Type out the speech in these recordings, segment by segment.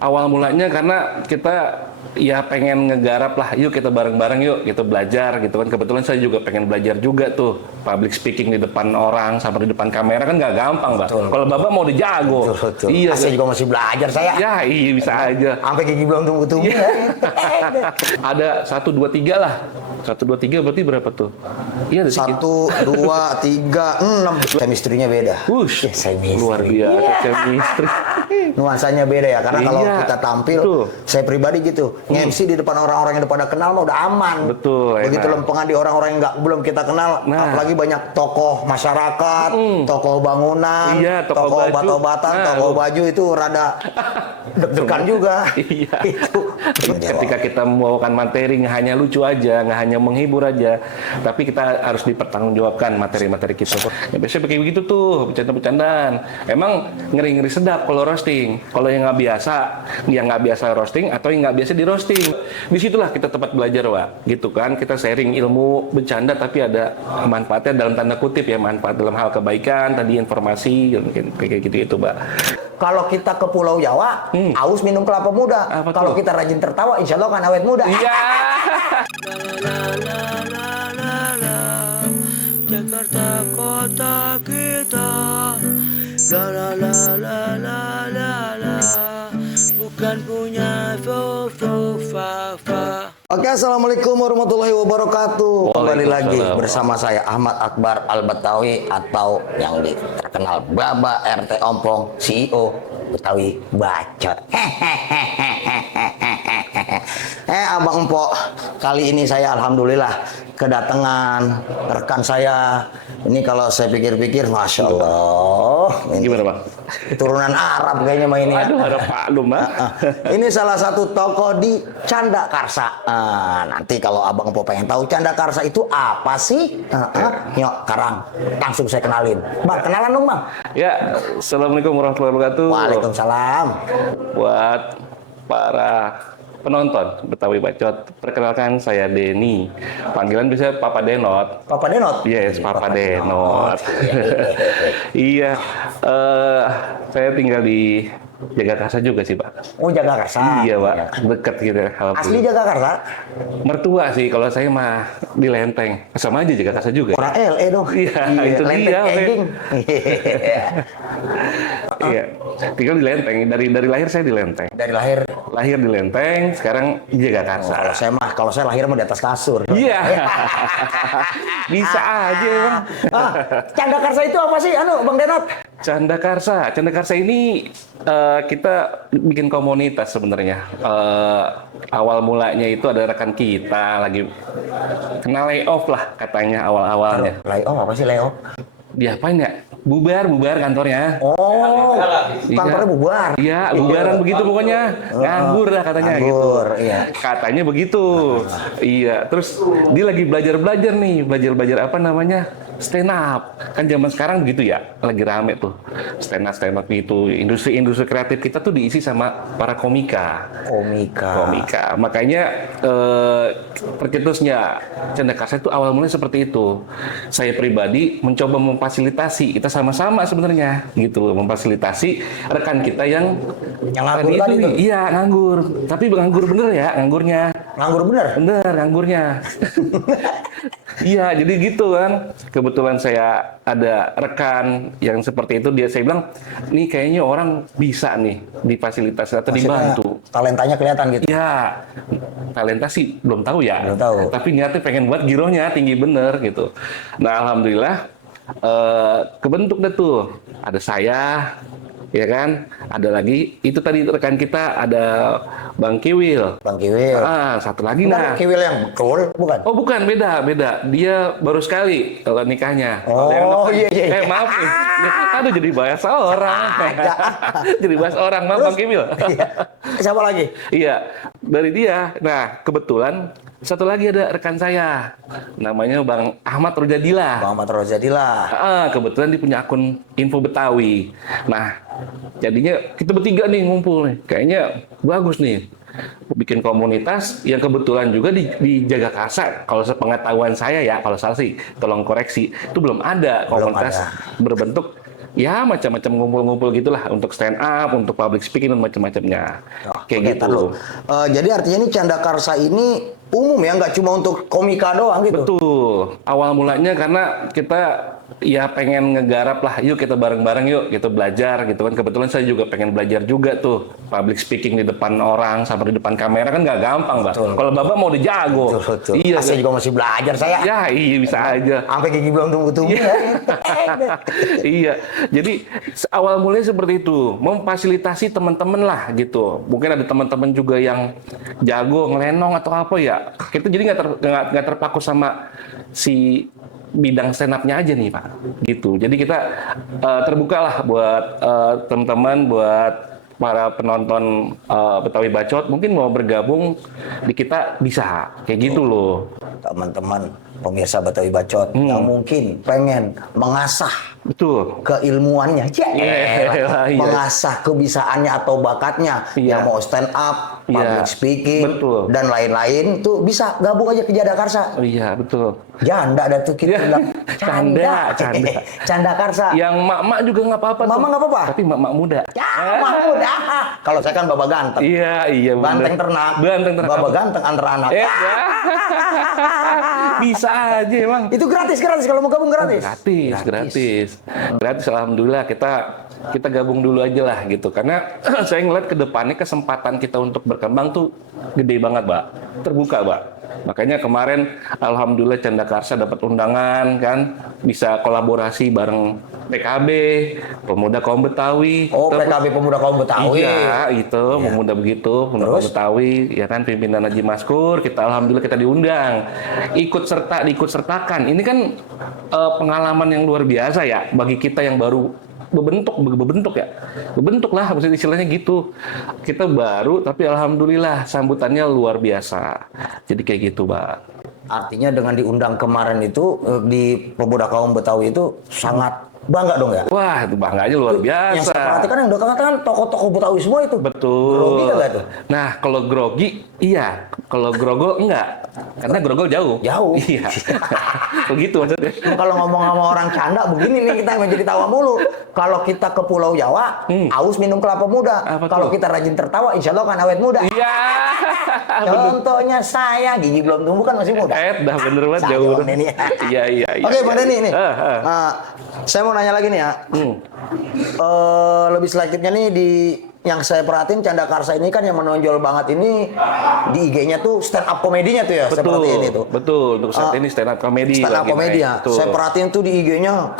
Awal mulanya karena kita ya pengen ngegarap lah, yuk kita bareng-bareng yuk kita belajar gitu kan. Kebetulan saya juga pengen belajar juga tuh public speaking di depan orang sama di depan kamera kan nggak gampang, Mbak. Kalau Bapak mau dijago. Betul. Iya, Saya juga masih belajar saya. ya iya bisa aja. Sampai gigi belum tumbuh-tumbuh. Iya. Ada 1, 2, 3 lah. 1, 2, 3 berarti berapa tuh? Iya ada 1, 2, 3, 6. Chemistry-nya beda. Wush, Ya, chemistry. luar biasa chemistry. Nuansanya beda ya, karena kalau Iya, kita tampil, betul. saya pribadi gitu, nge-MC di depan orang-orang yang udah pada kenal mah udah aman. Betul, Begitu enak. lempengan di orang-orang yang belum kita kenal, Nah. apalagi banyak tokoh masyarakat, tokoh bangunan, Iya, tokoh baju. obat-obatan, Nah, tokoh baju itu rada deg-degan juga. Iya. Itu. Ketika kita membawakan materi nggak hanya lucu aja, nggak hanya menghibur aja, tapi kita harus dipertanggungjawabkan materi-materi kita. Ya biasanya kayak begitu tuh, bercanda-bercandaan. Emang ngeri-ngeri sedap kalau roasting. Kalau yang nggak biasa roasting atau yang nggak biasa di roasting, disitulah kita tempat belajar, Wak. Gitu kan, kita sharing ilmu bercanda tapi ada manfaatnya dalam tanda kutip ya, manfaat dalam hal kebaikan, tadi informasi, mungkin kayak gitu Mbak. Kalau kita ke Pulau Jawa, aus minum kelapa muda. Apa Kalau tuh? kita rajin tertawa, insya Allah kan awet muda. Iya. Jakarta kota kita, la la la la la la la, bukan punya fo fa fa. Oke, assalamualaikum warahmatullahi wabarakatuh. Kembali lagi Waalaikumsalam. bersama saya Ahmad Akbar Al-Batawi atau yang terkenal Baba RT Ompong, CEO Betawi Bacot. Abang Empok, kali ini saya alhamdulillah kedatangan rekan saya. Ini kalau saya pikir-pikir, masya Allah, ini Gimana, Bang? turunan Arab kayaknya mah ini. Aduh, ada maklum, Mbak. Ini salah satu toko di Canda Karsa. Nanti kalau Abang Po pengen tahu Canda Karsa itu apa sih? Yuk, sekarang langsung saya kenalin. Bang, kenalan dong, Bang. Ya, assalamualaikum warahmatullahi wabarakatuh. Waalaikumsalam. Buat para penonton Betawi Bacot, perkenalkan saya Denny. Panggilan bisa Papa Denot. Papa Denot? Yes, Papa Denot. Iya, saya tinggal di Jagakarsa juga sih, Pak. Oh, Jaga Karsa. Iya, Pak. Dekat gitu. Asli Jaga Karsa? Mertua sih, kalau saya mah di Lenteng. Sama aja Jagakarsa juga. Orang LE dong. Iya, itu Lenteng dia, Pak. Eging. Iya, tinggal di Lenteng. Dari lahir saya di Lenteng. Dari lahir. Lahir di Lenteng, sekarang di Jagakarsa. Kalau saya lahir mah di atas kasur. Iya. Bisa aja, Bang. Canda Karsa itu apa sih, Bang Denot? Canda Karsa ini kita bikin komunitas sebenarnya. Awal mulanya itu ada rekan kita lagi kena layoff lah katanya awal-awalnya. Layoff apa sih layoff? Diapain ya? Bubar kantornya. Oh, kantornya bubar. Iya, bubaran begitu pokoknya. Nganggur lah katanya Nganggur, gitu. iya. Katanya begitu. Iya, terus dia lagi belajar nih. Belajar apa namanya? Stand up. Kan zaman sekarang begitu ya, lagi rame tuh. Stand up gitu. Industri kreatif kita tuh diisi sama para komika. Komika. Makanya percetusnya Canda Karsa itu awal mulanya seperti itu. Saya pribadi mencoba memfasilitasi, kita sama-sama sebenarnya gitu, memfasilitasi rekan kita yang nganggur tadi tuh. Iya, nganggur. Tapi nganggur bener ya, nganggurnya. Nganggur bener? Bener, nganggurnya. Iya, jadi gitu kan. Kebetulan saya ada rekan yang seperti itu, saya bilang, nih kayaknya orang bisa nih difasilitasi atau Maksudnya, dibantu. talentanya kelihatan gitu. Ya, talenta sih belum tahu ya. Belum tahu. Tapi niatnya pengen buat girohnya tinggi bener gitu. Nah, alhamdulillah kebentuk deh tuh. Ada saya, ya kan? Ada lagi itu tadi rekan kita ada Bang Kiwil. Bang Kiwil. Satu lagi Bukan Kiwil yang betul, bukan? Oh bukan, beda. Dia baru sekali kalau nikahnya. Oh, Kalau yang iya. maaf nih. Aduh jadi bahas orang. Jadi bahas orang, maaf Bang Kimil. Iya. Siapa lagi? Iya, dari dia. Nah, kebetulan satu lagi ada rekan saya. Namanya Bang Ahmad Rojadila. Bang Ahmad Rojadila. Kebetulan dia punya akun Info Betawi. Nah, jadinya kita bertiga nih ngumpul nih. Kayaknya bagus nih. Bikin komunitas yang kebetulan juga di Jagakarsa. Kalau sepengetahuan saya ya, kalau salah sih tolong koreksi. Itu belum ada komunitas berbentuk ya macam-macam ngumpul-ngumpul gitulah untuk stand up, untuk public speaking dan macam-macamnya. Kayak Oke, gitu. tar lu. Jadi artinya ini Canda Karsa ini umum ya, nggak cuma untuk komika doang gitu. Betul. Awal mulanya karena kita ya pengen ngegarap lah, yuk kita bareng-bareng yuk kita belajar gitu kan. Kebetulan saya juga pengen belajar juga tuh public speaking di depan orang sama di depan kamera kan nggak gampang, Mbak. Kalau Bapak mau udah jago. Betul. Iya. Saya juga masih belajar saya. Ya, iya bisa aja. Sampai gigi belum tumbuh-tumbuh ya. Iya, jadi awal mulanya seperti itu, memfasilitasi teman-teman lah gitu. Mungkin ada teman-teman juga yang jago ngelenong atau apa ya. Kita jadi nggak terpaku sama si bidang stand up-nya aja nih Pak, gitu. Jadi kita terbuka lah buat teman-teman, buat para penonton Betawi Bacot, mungkin mau bergabung di kita bisa, kayak gitu loh. Teman-teman pemirsa Betawi Bacot yang mungkin pengen mengasah Betul. keilmuannya, Iya. mengasah kebisaannya atau bakatnya, Iya. yang mau stand up, public Iya. speaking, Betul. dan lain-lain tuh bisa gabung aja ke Canda Karsa. Iya, betul. Janda ada tuh kita Iya. bilang Canda. Canda Karsa. Yang mak-mak juga nggak apa-apa. Mama tuh. nggak apa-apa? Tapi mak-mak muda. Ya, Mahmud. Kalau saya kan Baba Ganteng. Iya, bener. Banteng ternak. Banteng ternak. Baba Ganteng antara anak. Ya. Bisa aja emang. Itu gratis kalau mau gabung gratis. Gratis. Alhamdulillah kita gabung dulu aja lah gitu. Karena saya ngeliat ke depannya kesempatan kita untuk berkembang tuh gede banget, Mbak. Terbuka, Mbak. Makanya kemarin alhamdulillah Canda Karsa dapat undangan kan, bisa kolaborasi bareng PKB, Pemuda Kaum Betawi. Oh, PKB Pemuda Kaum Betawi. Iya, itu pemuda begitu, pemuda Kaum Betawi, ya kan pimpinan Haji Maskur. Kita alhamdulillah kita diundang, ikut sertakan. Ini kan pengalaman yang luar biasa ya bagi kita yang baru berbentuk lah maksudnya istilahnya gitu. Kita baru tapi alhamdulillah sambutannya luar biasa. Jadi kayak gitu, Pak. Artinya dengan diundang kemarin itu di Pemuda Kaum Betawi itu sangat bangga dong ya? Wah, itu bangganya luar biasa. Yang saya perhatikan yang udah kan tokoh-tokoh Betawi semua itu. Betul. Grogi nggak tuh? Nah, kalau grogi, iya. Kalau grogol, enggak. Karena grogol jauh. Jauh. Iya. Begitu maksudnya. Kalau ngomong sama orang canda begini nih kita menjadi tawa mulu. Kalau kita ke Pulau Jawa, aus minum kelapa muda. Apa Kalau tuh? kita rajin tertawa, insya Allah kan awet muda. Iya. Contohnya saya, gigi belum tumbuh kan masih muda. Dah bener banget Saya jauh. Bang Denny. Iya. Oke, Bang Denny nih. Ah. Saya mau nanya lagi nih ya. Lebih selanjutnya nih di yang saya perhatiin Canda Karsa ini kan yang menonjol banget ini di IG-nya tuh stand up komedinya tuh ya. Saya perhatiin itu. Betul. Untuk saat ini stand up comedy. Stand up lagi komedi naik. ya. Betul. Saya perhatiin tuh di IG-nya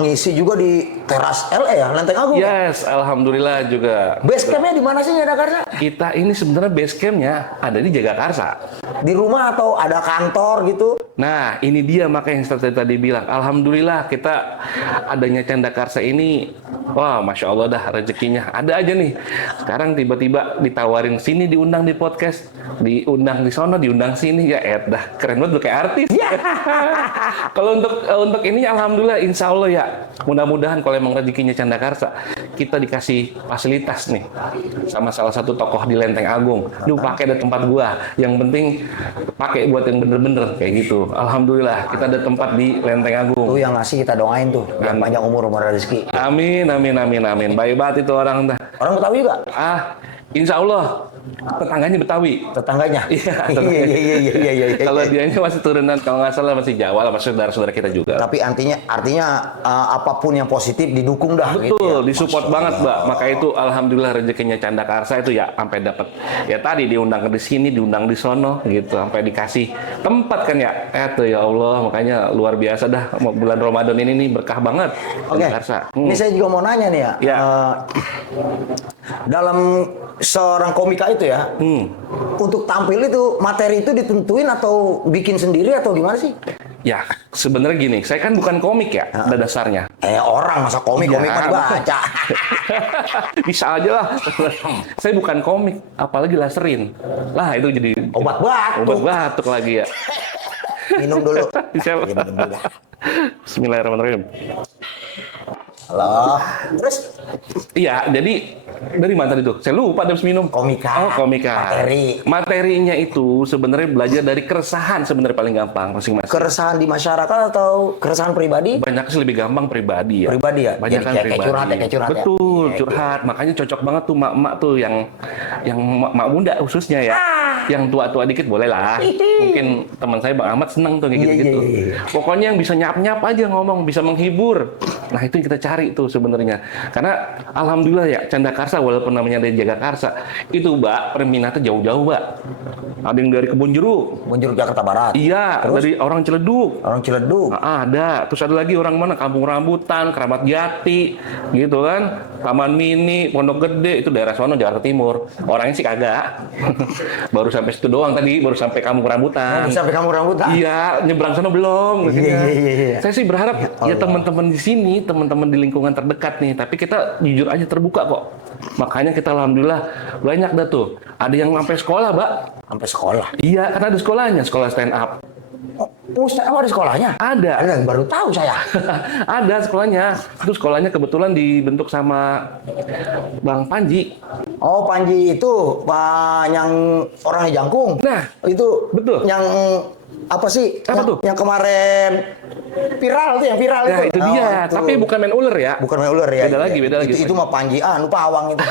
ngisi juga di teras LA ya, Lenteng Agung. Yes, alhamdulillah juga. Base campnya di mana sih Canda Karsa? Kita ini sebenarnya base campnya ada di Jagakarsa. Di rumah atau ada kantor gitu? Nah, ini dia makanya yang seperti tadi bilang. Alhamdulillah kita adanya Canda Karsa ini, wah, masya Allah dah rezekinya ada aja nih. Sekarang tiba-tiba ditawarin sini, diundang di podcast, diundang di sono, diundang sini, ya dah keren banget kayak artis. Kalau untuk ini alhamdulillah, insya Allah ya, mudah-mudahan kalau emang rezekinya Canda Karsa, kita dikasih fasilitas nih sama salah satu tokoh di Lenteng Agung. Duh, pakai ada tempat gua. Yang penting pakai buat yang bener-bener kayak gitu. Alhamdulillah kita ada tempat di Lenteng Agung. Tuh yang ngasih kita doain tuh, biar panjang umur rezeki. Amin. Baik banget itu orang dah. Orang Betawi juga? Insya Allah tetangganya Betawi. Tetangganya? Iya. Iya. Kalau dia ini masih turunan, kalau nggak salah masih Jawa lah, masih saudara-saudara kita juga. Tapi artinya apapun yang positif didukung dah. Betul, gitu ya. disupport banget, Mbak. Maka itu alhamdulillah rezekinya Canda Karsa itu ya sampai dapat. Ya tadi diundang di sini, diundang di sono gitu, sampai dikasih tempat kan ya. Tuh ya Allah, makanya luar biasa dah bulan Ramadan ini nih berkah banget. Oke. Canda Karsa. Ini saya juga mau nanya nih ya. Ya. Dalam seorang komika itu ya, untuk tampil itu materi itu ditentuin atau bikin sendiri atau gimana sih? Ya, sebenarnya gini, saya kan bukan komik ya, pada dasarnya. Orang masa komik Iya. mah dibaca. Bisa aja lah. Saya bukan komik, apalagi laserin. Lah itu jadi Obat batuk. obat batuk lagi ya. Minum dulu. Siapa? Iya, minum dulu. Bismillahirrahmanirrahim. Halo. Terus Iya, jadi Dari mana tadi tuh? Saya lupa habis minum. Komika. Oh, komika. Materinya itu sebenarnya belajar dari keresahan sebenarnya paling gampang masing-masing. Keresahan di masyarakat atau keresahan pribadi? Banyak sih lebih gampang pribadi ya. Pribadi ya? Banyak Jadi kan kayak pribadi. curhat ya, kayak curhat ya? Betul, Iya, curhat. Makanya cocok banget tuh mak-mak tuh yang mak muda khususnya ya. Yang tua-tua dikit boleh lah. Mungkin teman saya Bang Ahmad seneng tuh kayak Iya, gitu-gitu. iya. Pokoknya yang bisa nyap-nyap aja ngomong, bisa menghibur. Nah, itu yang kita cari tuh sebenarnya. Karena alhamdulillah ya, Canda Karsa walaupun namanya dari Jagakarsa, itu Mbak, peminatnya jauh-jauh, Mbak. Ada yang dari Kebun Jeruk. Munjur Jakarta Barat. Iya, Terus? dari orang Ciledug. Orang Ciledug. Ada. Terus ada lagi orang mana? Kampung Rambutan, Keramat Jati, gitu kan. Taman Mini, Pondok Gede, itu daerah sono Jakarta Timur. Orangnya sih kagak. Baru sampai situ doang tadi, baru sampai Kampung Rambutan. Sampai kamu rambutan. Iya, nyebrang sana belum. Iya. Saya sih berharap ya teman-teman di sini, teman-teman di lingkungan terdekat nih. Tapi kita jujur aja terbuka kok. Makanya kita alhamdulillah banyak dah tuh. Ada yang sampai sekolah, Mbak. Sampai sekolah. Iya, karena ada sekolahnya, sekolah stand up. Oh, ada sekolahnya? Ada. Ada, baru tahu saya. Ada sekolahnya. Itu sekolahnya kebetulan dibentuk sama Bang Panji. Oh, Panji itu yang orangnya jangkung. Nah, itu betul. Yang apa sih? Apa tuh? Yang kemarin viral tuh, yang viral Ya, itu dia. itu. Tapi bukan main ular ya. Bukan main ular ya. Beda lagi, beda lagi. Itu mah Panji, pawang itu.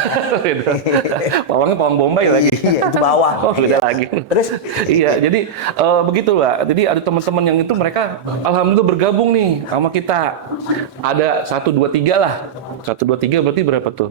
Pawangnya pawang Bombay lagi. Iya, itu bawah. Oh, beda lagi. Terus? Iya, jadi begitu Mbak. Jadi ada teman-teman yang itu mereka alhamdulillah bergabung nih sama kita. Ada 1, 2, 3 lah. 1, 2, 3 berarti berapa tuh?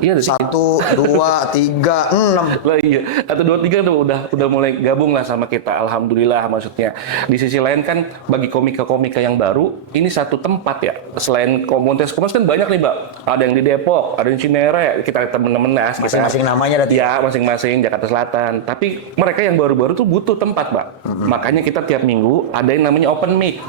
Iya, ada 1, 2, 3, 6. lah iya. 1, 2, 3 tuh udah mulai gabung lah sama kita. Alhamdulillah maksudnya. Di sisi lain kan bagi komika-komika yang baru, ini satu tempat ya. Selain komunitas kan banyak nih, Mbak. Ada yang di Depok, ada yang di Cinere, kita temen-temen nas. Masing-masing namanya ada. Ya, masing-masing Jakarta Selatan. Tapi mereka yang baru-baru tuh butuh tempat, Mbak. Makanya kita tiap minggu ada yang namanya open mic.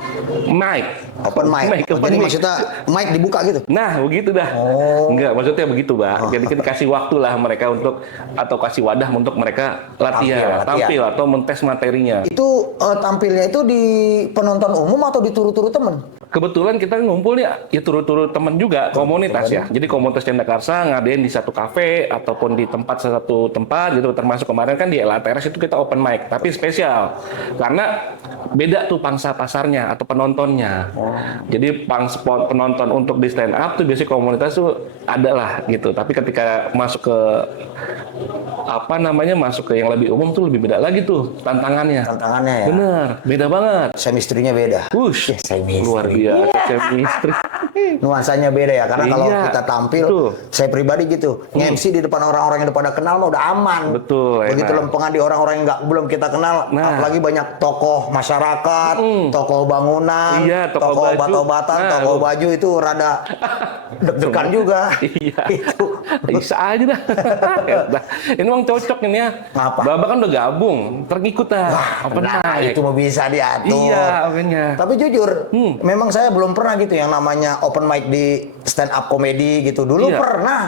Open mic. Jadi maksudnya mic dibuka gitu. Nah, begitu dah. Oh. Enggak, maksudnya begitu, Mbak. Jadi kita kasih waktu lah mereka untuk, atau kasih wadah untuk mereka latihan, tampil atau mentes materinya. Itu tampilnya itu di penonton umum atau di turu-turu temen? Kebetulan kita ngumpul ya turut-turut teman juga, komunitas ya. Jadi komunitas Canda Karsa ngadain di satu kafe ataupun di satu tempat gitu. Termasuk kemarin kan di LATRS itu kita open mic, tapi spesial. Karena beda tuh pangsa pasarnya atau penontonnya. Jadi penonton untuk di stand up tuh biasanya komunitas tuh ada lah gitu. Tapi ketika masuk ke masuk ke yang lebih umum tuh lebih beda lagi tuh tantangannya. Tantangannya ya. Bener, beda banget. Chemistry-nya beda. Wush, Chemistry. luar biasa chemistry. Nuansanya beda ya, karena kalau Iya, kita tampil, betul. saya pribadi gitu, nge-MC di depan orang-orang yang udah pada kenal mah udah aman. Betul, Begitu enak. lempengan di orang-orang yang belum kita kenal, Nah. apalagi banyak tokoh masyarakat, tokoh bangunan, Iya, tokoh baju. obat-obatan, Nah, tokoh baju itu rada deg-degan juga. Iya. Itu. Bisa aja dah. Dah. Ini memang cocok ini ya. Ngapa? Babak kan udah gabung, terikut dah. Open Nah, mic. itu mau bisa diatur. Iya, makanya. Tapi jujur, memang saya belum pernah gitu yang namanya open mic di stand up comedy gitu. Dulu Iya. pernah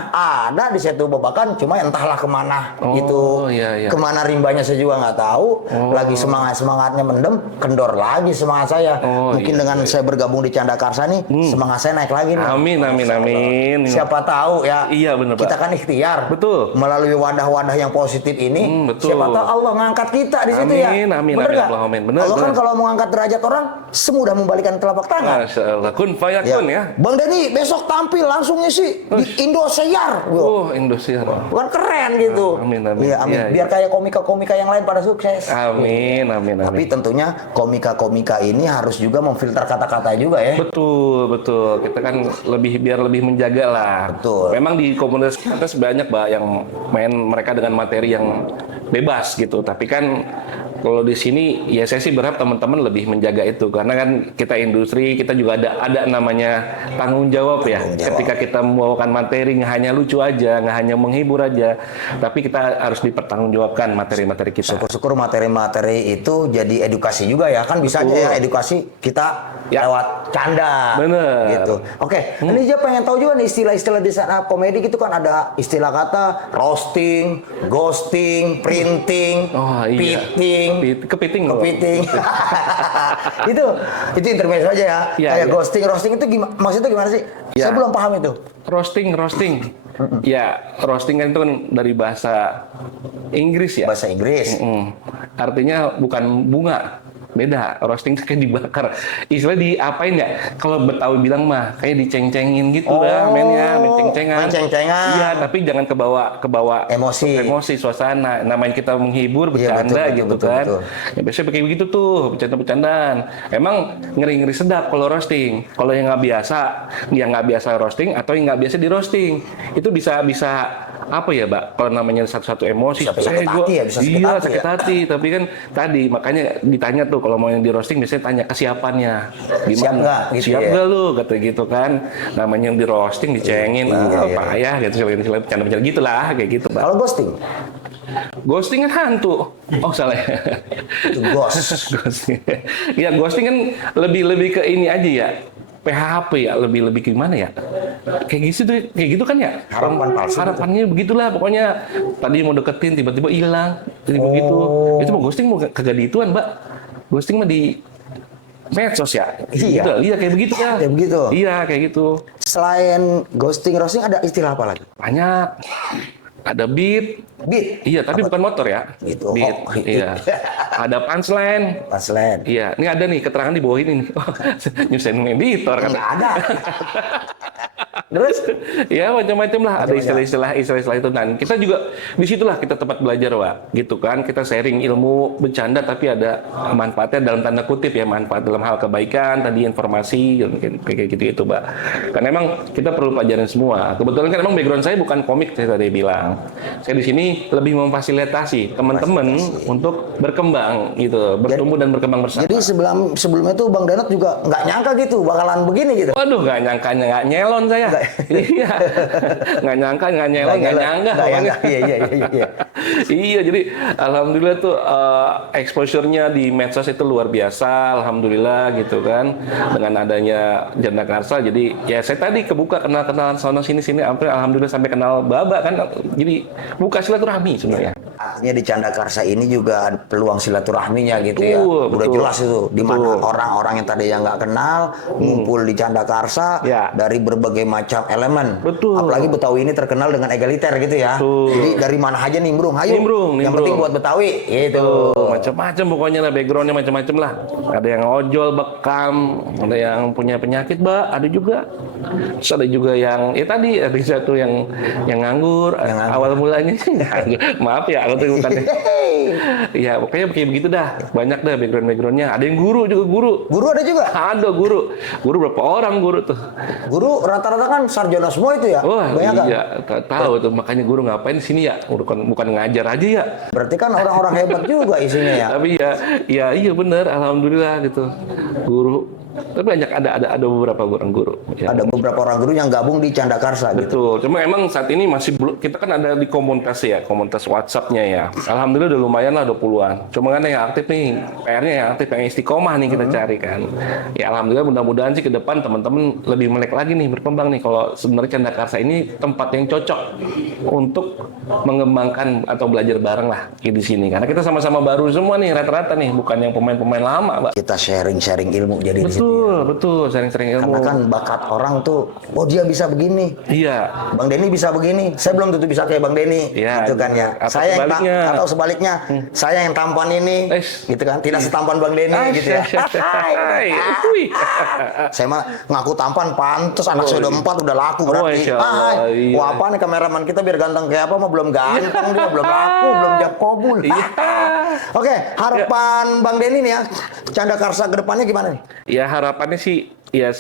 ada di Setu Babakan, cuma entahlah kemana Oh, gitu. iya. Kemana rimbanya saya juga nggak tahu. Lagi semangatnya mendem, kendor lagi semangat saya. Oh, Mungkin iya, dengan saya bergabung di Canda Karsa nih, semangat saya naik lagi nih. Amin. Siapa tahu ya. Iya, bener, Pak. Kita kan ikhtiar. Betul. Melalui wadah-wadah yang positif ini, Betul. siapa tahu Allah ngangkat kita di situ ya. Amin, Bener amin, nggak? Allahumma amin. Bener, Allah kan bener. kalau mau ngangkat derajat orang, semudah membalikan telapak tangan. Masya Allah. Kun fayakun ya. Bang Denny besok tampil langsung ngisi di Indosiar. Oh, Indosiar. Bukan keren gitu. Amin. Iya, amin. Iya, Biar kayak komika-komika yang lain pada sukses. Amin. Tapi tentunya komika-komika ini harus juga memfilter kata-kata juga ya. Betul. Kita kan biar lebih menjaga lah. Betul. Memang di komunitas kita banyak, Mbak, yang main mereka dengan materi yang bebas gitu. Tapi kan kalau di sini ya saya sih berharap teman-teman lebih menjaga itu, karena kan kita industri, kita juga ada namanya tanggung jawab ya. Ketika kita membawakan materi nggak hanya lucu aja, nggak hanya menghibur aja, tapi kita harus dipertanggungjawabkan materi-materi kita. Syukur-syukur materi-materi itu jadi edukasi juga ya. Kan bisa aja ya edukasi kita lewat canda. Bener. Gitu. Oke, ini dia pengen tahu juga nih istilah-istilah di stand up komedi gitu kan ada istilah kata roasting, ghosting, printing, Oh, iya. pitting. Kepiting. itu intermezzo aja ya. Iya, Kayak iya. ghosting, roasting itu gimana? Maksudnya gimana sih? Iya. Saya belum paham itu. Roasting. Ya, roasting kan itu kan dari bahasa Inggris ya. Bahasa Inggris. Artinya bukan bunga. Beda, roasting kayak dibakar. Istilah diapain ya? Kalau Betawi bilang mah kayak diceng-cengin gitu dah mainnya, main ceng-cengan. Main ceng-cengan. Iya, tapi jangan kebawa emosi suasana. Namanya kita menghibur, Iya, bercanda betul, gitu betul, kan. betul. Ya biasanya kayak begitu tuh, bercanda-bercandaan. Emang ngeri-ngeri sedap kalau roasting. Kalau yang nggak biasa roasting atau yang nggak biasa di roasting, itu bisa apa ya, Mbak? Kalau namanya satu-satu emosi, Bisa sakit hati ya, bisa sakit iya hati sakit ya. hati. Tapi kan tadi makanya ditanya tuh kalau mau yang di roasting biasanya tanya kesiapannya. Gimana? Siap nggak? Gitu Siap ya? nggak lu? Kata gitu kan. Namanya yang di roasting dicengin, Iya. payah gitu, selain bercanda-bercanda gitulah kayak gitu, Mbak. Kalau ghosting, Ghosting kan hantu. Oh salah. itu ghost. Ghosting. Ya ghosting kan lebih ke ini aja ya. PHP ya, lebih gimana ya? Kayak gitu kan ya? Harapan palsu. Harapannya begitulah pokoknya. Tadi mau deketin tiba-tiba hilang. Jadi begitu. Itu mau ghosting mau kagak di ituan, Mbak. Ghosting mah di medsos ya. Iya. Gitu, iya kayak begitu kan. Kayak begitu. Iya, kayak gitu. Selain ghosting, roasting ada istilah apa lagi? Banyak. Ada beat. Beat. Iya, tapi bukan motor ya. Gitu. Beat. Oh. Iya. Ada punchline. Paslen. Iya, ini ada nih keterangan di bawah ini nih. Nyusahin editor kan. Nggak ada. Terus? Ya macam-macam lah, ada istilah-istilah itu. Dan kita juga disitulah kita tempat belajar, Wak. Gitu kan, kita sharing ilmu, bercanda tapi ada manfaatnya dalam tanda kutip ya, manfaat dalam hal kebaikan, tadi informasi, kayak gitu Mbak. Karena emang kita perlu pelajaran semua. Kebetulan kan emang background saya bukan komik, saya tadi bilang. Saya di sini lebih memfasilitasi teman-teman untuk berkembang gitu, bertumbuh dan berkembang bersama. Jadi sebelumnya tuh Bang Danot juga nggak nyangka gitu bakalan begini gitu. Waduh, nggak nyangka, nggak nyelon saya. Iya, nggak nyangka, nggak nyelon, nggak nyangka. Iya. Iya, jadi alhamdulillah tuh exposure-nya di medsos itu luar biasa, alhamdulillah gitu kan. Dengan adanya Janda Karsa, jadi ya saya tadi kebuka kenal-kenalan sono sini, alhamdulillah sampai kenal Baba kan. Jadi buka silaturahmi sebenarnya. Artinya di Canda Karsa ini juga ada peluang silaturahminya gitu ya. Udah Betul. jelas itu. Di mana orang-orang yang tadi yang nggak kenal ngumpul di Canda Karsa Ya. dari berbagai macam elemen. Betul. Apalagi Betawi ini terkenal dengan egaliter gitu ya. Betul. Jadi dari mana aja nimbrung, ayo. Nimbrung. Yang penting buat Betawi gitu. Macam-macam pokoknya lah, backgroundnya macam-macam lah. Ada yang ojol, bekam, ada yang punya penyakit, Mbak, ada juga. Terus ada juga yang ya tadi ada satu yang nganggur. Awal mulanya sih nganggur. Maaf ya, aku tuh bukan. Ya pokoknya kayak begitu dah. Banyak dah backgroundnya. Ada yang guru juga, guru. Guru ada juga. Ada guru. Guru berapa orang guru tuh? Guru rata-rata kan sarjana semua itu ya. Wah, Banyak kan? iya, tahu tuh makanya guru ngapain di sini ya? Bukan ngajar aja ya. Berarti kan orang-orang hebat juga isinya ya. Tapi ya iya bener, alhamdulillah gitu. Guru. Tapi banyak ada beberapa orang guru. Ya. Ada beberapa orang guru yang gabung di Canda Karsa gitu. Betul. Cuma emang saat ini masih belum, kita kan ada di komunitas ya, komunitas WhatsApp-nya ya. Alhamdulillah udah lumayan lah 20-an. Cuma kan yang aktif nih, PR-nya yang aktif, yang istiqomah nih kita cari kan. Ya alhamdulillah mudah-mudahan sih ke depan teman-teman lebih melek lagi nih, berkembang nih. Kalau sebenarnya Canda Karsa ini tempat yang cocok untuk mengembangkan atau belajar bareng lah di sini. Karena kita sama-sama baru semua nih rata-rata nih, bukan yang pemain-pemain lama, Mbak. Kita sharing-sharing ilmu jadi di situ. Betul, sering-sering ilmu. Karena kan bakat orang tuh, oh dia bisa begini. Iya. Bang Denny bisa begini. Saya belum tentu bisa kayak Bang Denny. Iya, gitu kan ya. atau Saya sebaliknya. atau sebaliknya, saya yang tampan ini, Es. gitu kan. Tidak setampan Bang Denny gitu ya. Hai. Wih. Saya mah ngaku tampan, pantes anak saya udah 4 udah laku berarti. Masya Allah, iya. Wah, apa nih kameraman kita biar ganteng kayak apa mah belum ganteng dia, belum laku, belum jak kobul. Iya. Oke, harapan Bang Denny nih ya, Canda Karsa ke depannya gimana nih? Ya harapannya sih ya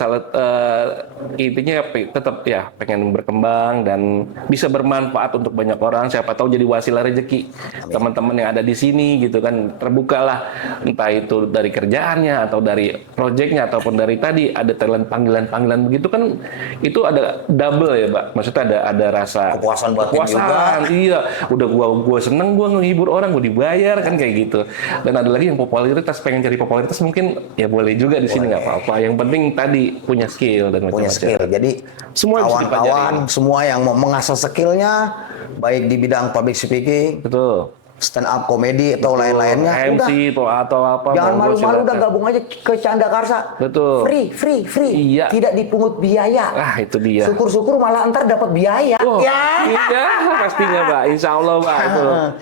intinya tetap ya pengen berkembang dan bisa bermanfaat untuk banyak orang, siapa tahu jadi wasilah rezeki teman-teman yang ada di sini gitu kan, terbukalah entah itu dari kerjaannya atau dari proyeknya ataupun dari tadi ada talent panggilan begitu kan, itu ada double ya, Mbak. Maksudnya ada rasa Kepuasan batin juga. Iya, udah gua seneng, gua ngehibur orang, gua dibayar kan kayak gitu. Dan ada lagi yang popularitas, pengen cari popularitas mungkin ya boleh juga di sini nggak apa-apa. Yang penting tadi punya skill dan Punya macam-macam. skill. Jadi Semua bisa kawan-kawan dipelajarin. semua yang mau mengasah skillnya baik di bidang public speaking, Betul. stand up komedi atau lain-lainnya, MC atau apa. jangan monggo, malu-malu, udah silakan. gabung aja ke Canda Karsa. Betul. Free. Iya. Tidak dipungut biaya. Ah, itu dia. Syukur-syukur malah ntar dapat biaya. Oh, Ya. iya, pastinya Pak. Insya Allah Pak itu.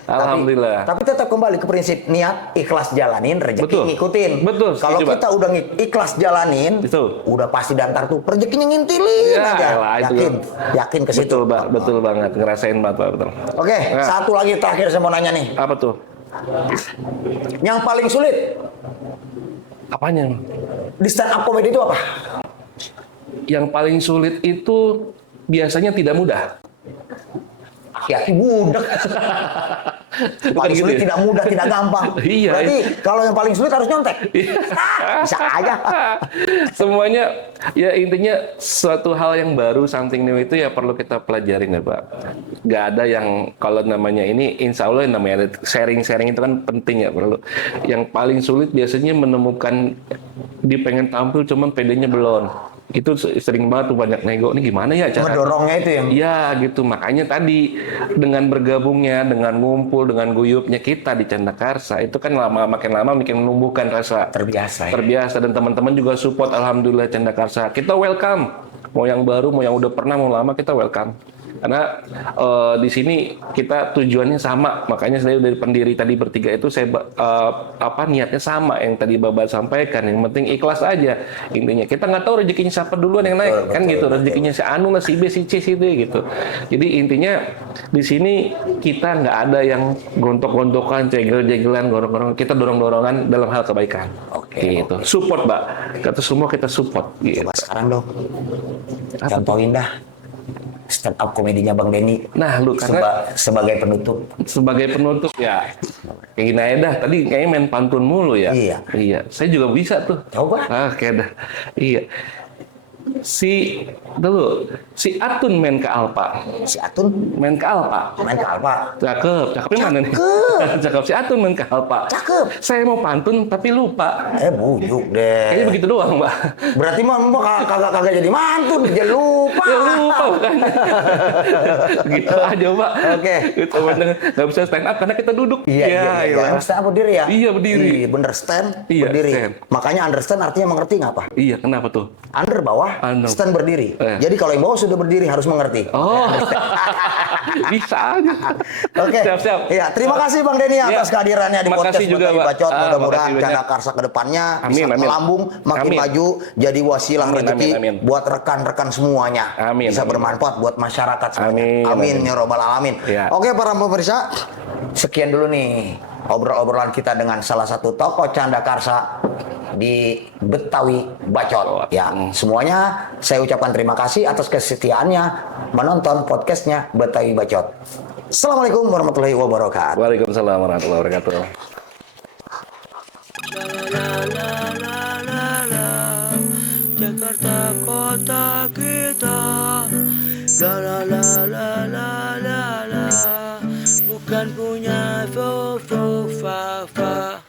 Alhamdulillah. Tapi tetap kembali ke prinsip niat, ikhlas jalanin, rezeki Betul. ngikutin. Betul, Kalau setuju, Pak. kita udah ikhlas jalanin, Betul. udah pasti dantar tuh rezekinya ngintilin Ya, aja. elah, itu. Yakin ke situ. Betul Pak, betul banget. Ngerasain banget Pak, betul. Oke, Nah. satu lagi terakhir saya mau nanya nih. Apa tuh? Yang paling sulit Apanya? di stand up comedy itu apa? Yang paling sulit itu biasanya tidak mudah. Aki-aki budak. Paling gitu sulit ya? tidak mudah, tidak gampang. Iya. Berarti kalau yang paling sulit harus nyontek. Iya. Bisa aja. Semuanya ya intinya suatu hal yang baru, something new itu ya perlu kita pelajarin ya Pak. Gak ada yang kalau namanya ini insya Allah yang namanya sharing-sharing itu kan penting ya perlu. Yang paling sulit biasanya menemukan dia pengen tampil cuman pedenya belum. Itu sering banget tuh banyak nego, ini gimana ya cara Mendorongnya itu yang iya gitu, makanya tadi dengan bergabungnya, dengan ngumpul, dengan guyupnya kita di Canda Karsa itu kan makin lama makin menumbuhkan rasa terbiasa ya. terbiasa dan teman-teman juga support alhamdulillah Canda Karsa. Kita welcome. Mau yang baru, mau yang udah pernah, mau lama kita welcome. Karena di sini kita tujuannya sama, makanya saya dari pendiri tadi bertiga itu saya niatnya sama yang tadi Bapak sampaikan. Yang penting ikhlas aja intinya. Kita nggak tahu rezekinya siapa duluan yang naik, kan gitu. Rezekinya si Anu lah, si B, si C, si D gitu. Jadi intinya di sini kita nggak ada yang gontok-gontokan, jegel-jegelan, gorong-gorong. Kita dorong-dorongan dalam hal kebaikan. Oke. Gitu. Support, Mbak. Kata semua kita support. Gitu. Coba sekarang dong. Contohin dah stand up komedinya Bang Denny. Nah, lu karena sebagai penutup. sebagai penutup ya kayak gini aja dah, tadi kayaknya main pantun mulu ya. Iya. Saya juga bisa tuh. Coba. Kayak dah. Iya. Si Atun main ke Alpa. Si Atun Main ke Alpa. main ke Alfa. Cakepnya mana nih? Cakep, si Atun main ke Alpa. Cakep. Saya mau pantun tapi lupa. Bujuk deh. Kayaknya begitu doang, Mbak. Berarti mah kagak jadi mantun, dia lupa. Ya lupa bukan. Gitu aja, Pak. Oke. Itu bener nggak bisa stand up karena kita duduk. Iya. Emang stand up berdiri ya? Iya, berdiri. Iya, bener stand Iya, berdiri. stand. Makanya understand artinya mengerti nggak apa? Iya, kenapa tuh? Under bawah, Under. stand berdiri. Jadi kalau yang bawah sudah berdiri harus mengerti. Oh, bisa aja. Oke. Siap. Iya, terima kasih Bang Denny atas Iya. kehadirannya di Terima podcast kasih juga, Betawi Pak. Bacot. Mudah-mudahan makasih Canda banyak. Karsa ke depannya Amin, bisa amin. melambung, makin Amin. maju, jadi wasilah Amin, rezeki amin, amin. buat rekan-rekan semuanya. Amin, Bisa amin. bermanfaat buat masyarakat semuanya. Amin, Amin, amin. ya robbal alamin. Iya. Oke, para pemirsa, sekian dulu nih obrol-obrolan kita dengan salah satu tokoh Canda Karsa di Betawi Bacot. Ya, semuanya saya ucapkan terima kasih atas kesetiaannya menonton podcastnya Betawi Bacot. Assalamualaikum warahmatullahi wabarakatuh. Waalaikumsalam warahmatullahi wabarakatuh. Jakarta kota kita. La la la la la la la. Bukan punya fo fo fa fa.